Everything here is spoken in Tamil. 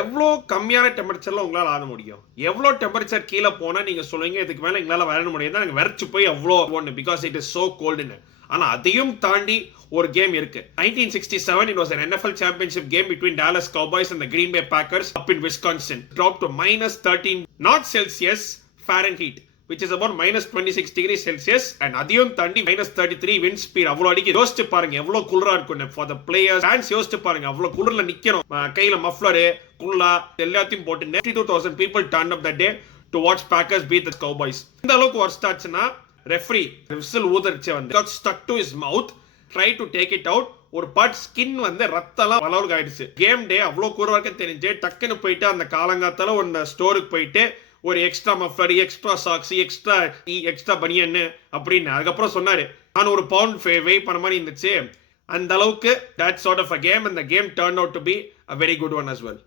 எவ்வளோ கம்மியான டெம்பரேச்சர்ல உங்களால ஆட முடியும்? எவ்வளோ டெம்பரேச்சர் கீழ போனா நீங்க சொல்லுவீங்க, இதுக்கு மேல எங்களால விளையாட முடியாதுன்னா, எனக்கு வெறச்சு போய் அவ்ளோ ஒண்ணு பிகாஸ் இட் இஸ் சோ கோல்டுன்னு. ஆனா அதையும் தாண்டி ஒரு கேம் இருக்கு. 1967 it was an NFL championship game between Dallas Cowboys and the Green Bay Packers up in Wisconsin. Dropped to -13 not Celsius, Fahrenheit, which is about -26 degrees Celsius, and அதையும் தாண்டி -33 wind speed அவ்வளோ அடிக்குது. யோசிச்சு பாருங்க எவ்வளோ குளிரா இருக்கும்னு for the players. fans யோசிச்சு பாருங்க அவ்வளோ குளிர்ல நிக்கணும். கையில மஃப்ளரு, குல்லா எல்லாத்தையும் போட்டு 52,000 people turned up that day to watch Packers beat the Cowboys. இந்த அளவுக்கு worst ஆச்சுன்னா ரெஃப்ரி விசில் ஊதரிச்சு வந்து got stuck to his mouth, try to take it out. ஒரு பார்ட் ஸ்கின் வந்து ரத்தம்லாம் அளவுக்கு ஆயிடுச்சு. கேம் டே அவ்வளோ கூறுவாக்க தெரிஞ்சு டக்குன்னு போயிட்டு அந்த காலங்காத்தால ஒரு ஸ்டோருக்கு போயிட்டு ஒரு extra muffler, extra socks, extra பனியன்னு அப்படின்னு அதுக்கப்புறம் சொன்னாரு. நான் ஒரு பவுண்ட் வெயிட் பண்ண மாதிரி இருந்துச்சு. அந்த அளவுக்கு that sort of a game, and the game turned out to be a very good one as well.